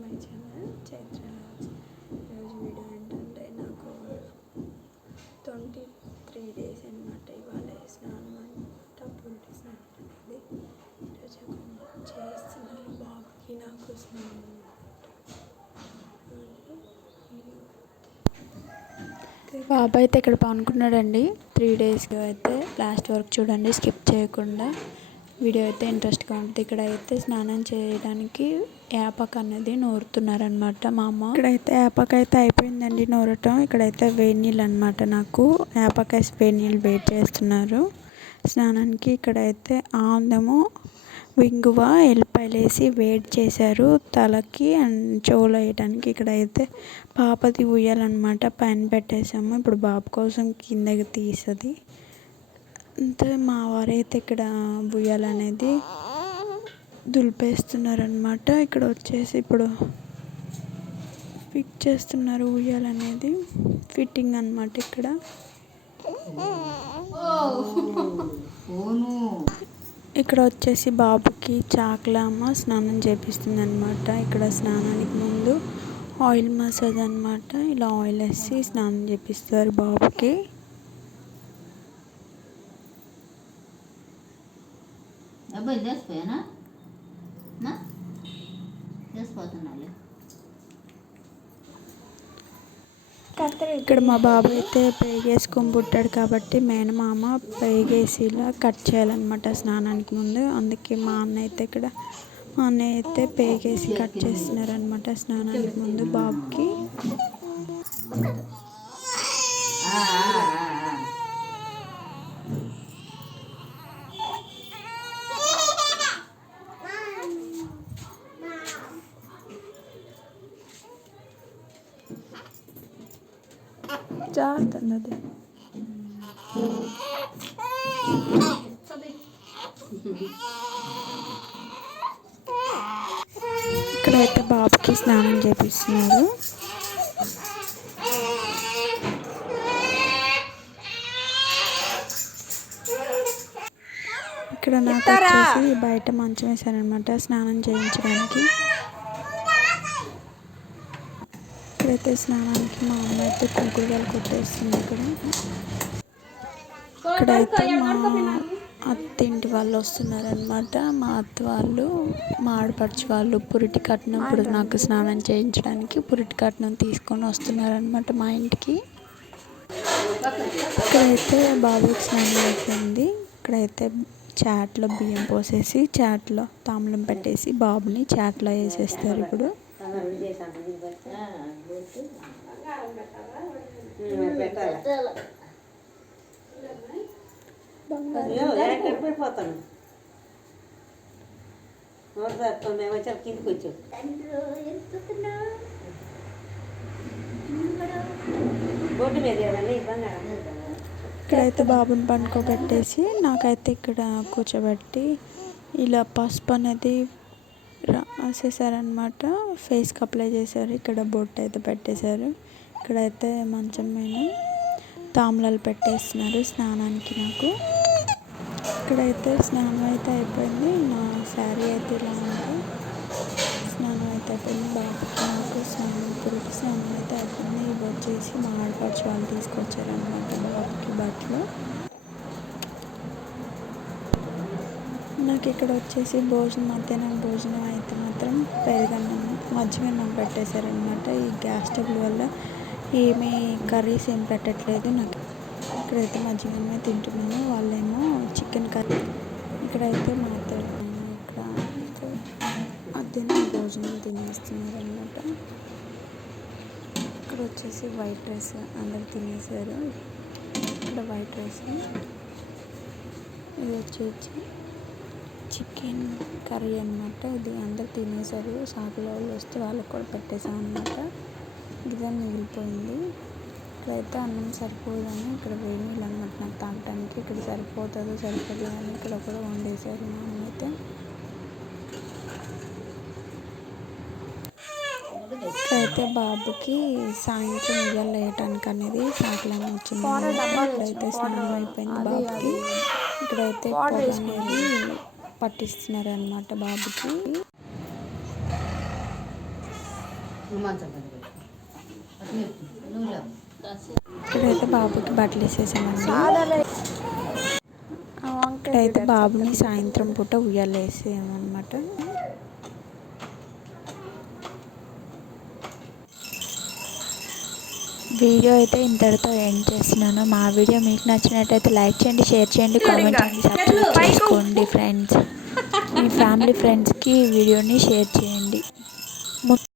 My channel Chaitra logs. ఈరోజు video ఏంటంటే నాకు 23 days అనమాట. ఇవాళ స్నానం అనమాట, పూర్తి స్నానం అనేది ఈరోజు చేస్తున్నాను బాబుకి నాకు స్నానం. బాబు అయితే ఇక్కడ పనుకున్నాడండి 3 days అయితే. లాస్ట్ వరకు చూడండి, స్కిప్ చేయకుండా. వీడియో అయితే ఇంట్రెస్ట్గా ఉంటుంది. ఇక్కడైతే స్నానం చేయడానికి యాపక్ అనేది నూరుతున్నారనమాట మా అమ్మ. ఇక్కడైతే యాపక్ అయితే అయిపోయిందండి నూరటం. ఇక్కడైతే వేడి నీళ్ళు అనమాట, నాకు యాపక్ వేసి వేడి నీళ్ళు వేడి చేస్తున్నారు స్నానానికి. ఇక్కడైతే ఆందము, వింగువ, ఎల్లిపాయలు వేసి వేడి చేశారు తలకి అండ్ చెవులు వేయడానికి. ఇక్కడైతే పాపది ఉయ్యాలన్నమాట, పైన పెట్టేసాము. ఇప్పుడు బాబు కోసం కిందకి తీస్తుంది అంతే. మా వారైతే ఇక్కడ ఉయ్యాలనేది దులిపేస్తున్నారనమాట. ఇక్కడ వచ్చేసి ఇప్పుడు ఫిట్ చేస్తున్నారు ఉయ్యాలనేది, ఫిట్టింగ్ అనమాట. ఇక్కడ వచ్చేసి బాబుకి చాక్లమ్మ స్నానం చేపిస్తుంది అనమాట. ఇక్కడ స్నానానికి ముందు ఆయిల్ మసాజ్ అనమాట. ఇలా ఆయిల్ వేసి స్నానం చేపిస్తారు బాబుకి. ఇక్కడ మా బాబు అయితే పేగేసుకొని పుట్టాడు కాబట్టి మేనమామ పేగేసి ఇలా కట్ చేయాలన్నమాట స్నానానికి ముందు. అందుకే మా అన్నయ్య అయితే పేగేసి కట్ చేస్తున్నారనమాట స్నానానికి ముందు బాబుకి. జాగ్రత్త. ఇక్కడైతే బాబుకి స్నానం చేపిస్తున్నారు. ఇక్కడ నాకు వచ్చేసి బయట మంచం వేశారనమాట స్నానం చేయించడానికి. ఇక్కడైతే స్నానానికి మా అమ్మ అయితే కుంకుడుగాయలు కొట్టేస్తుంది. ఇక్కడైతే మా అత్తింటి వాళ్ళు వస్తున్నారనమాట. మా అత్త వాళ్ళు, మా ఆడపడుచు వాళ్ళు పురిటి కట్నం, ఇప్పుడు నాకు స్నానం చేయించడానికి పురిటి కట్నం తీసుకొని వస్తున్నారనమాట మా ఇంటికి. ఇక్కడైతే బాబుకి స్నానం అయిపోయింది. ఇక్కడైతే చాట్లో బియ్యం పోసేసి చాట్లో తాంబూలం పెట్టేసి బాబుని చాట్లో వేసేస్తారు. ఇప్పుడు ఇక్కడైతే బాబుని పండుకోబెట్టేసి నాకైతే ఇక్కడ కూర్చోబెట్టి ఇలా పసుపు అనేది రాసేసారనమాట. ఫేస్కి అప్లై చేశారు. ఇక్కడ బొట్టు అయితే పెట్టేశారు. ఇక్కడైతే మంచం మీద తాంబూలాలు పెట్టేస్తున్నారు స్నానానికి నాకు. ఇక్కడైతే స్నానం అయితే అయిపోయింది. నా శారీ అయితే ఇలా ఉంది. స్నానం అయితే అయిపోయింది. బాబుకి నాకు పురుగు స్నానం అయితే అయిపోయింది. ఇవి వచ్చేసి మా ఆడపడుచు వాళ్ళు తీసుకొచ్చారనమాట బాబుకి బట్టలు. నాకు ఇక్కడ వచ్చేసి మధ్యాహ్నం భోజనం అయితే మాత్రం పెరుగన్నం, మజ్జిగన్నం పెట్టేశారనమాట. ఈ గ్యాస్ ట్రబుల్ వల్ల ఏమీ కర్రీస్ ఏం పెట్టట్లేదు నాకు. ఇక్కడైతే మజ్జిగన్నమే తింటున్నాను, వాళ్ళేమో చికెన్ కర్రీ. ఇక్కడైతే మా ఇక్కడ మధ్యాహ్నం భోజనం తినేస్తున్నారు అనమాట. ఇక్కడ వచ్చేసి వైట్ రైస్ అందరు తినేసారు. ఇక్కడ వైట్ రైస్, ఇది వచ్చేసి చికెన్ కర్రీ అనమాట. ఇది అందరు తినేసారు. సాకులో వాళ్ళు వస్తే వాళ్ళకి కూడా పెట్టేసాం అనమాట. ఇదే మిగిలిపోయింది. ఇక్కడైతే అన్నం సరిపోదని ఇక్కడ వేడి నీళ్ళు అనమాట నాకు తాగటానికి. ఇక్కడ సరిపోతుందో సరిపోదు అని ఇక్కడ కూడా వండేసారు మా అమ్మ అయితే. ఇక్కడైతే బాబుకి సాయంత్రం ఉయ్యాలు వేయటానికి అనేది సాకులను వచ్చింది. ఇక్కడైతే స్నానం అయిపోయింది బాబుకి. ఇక్కడైతే పొగ అనేది పట్టిస్తున్నారు అనమాట బాబుకి. ఇక్కడైతే బాబుకి బట్టలు వేసేసామండి. ఇక్కడైతే బాబుని సాయంత్రం పూట ఉయ్యాలేసామన్నమాట. వీడియో అయితే ఇంతటితో ఎండ్ చేస్తున్నాను. మా వీడియో మీకు నచ్చినట్టయితే లైక్ చేయండి, షేర్ చేయండి, కామెంట్ చేయండి, సబ్స్క్రైబ్ చేసుకోండి ఫ్రెండ్స్. మీ ఫ్యామిలీ ఫ్రెండ్స్కి వీడియోని షేర్ చేయండి.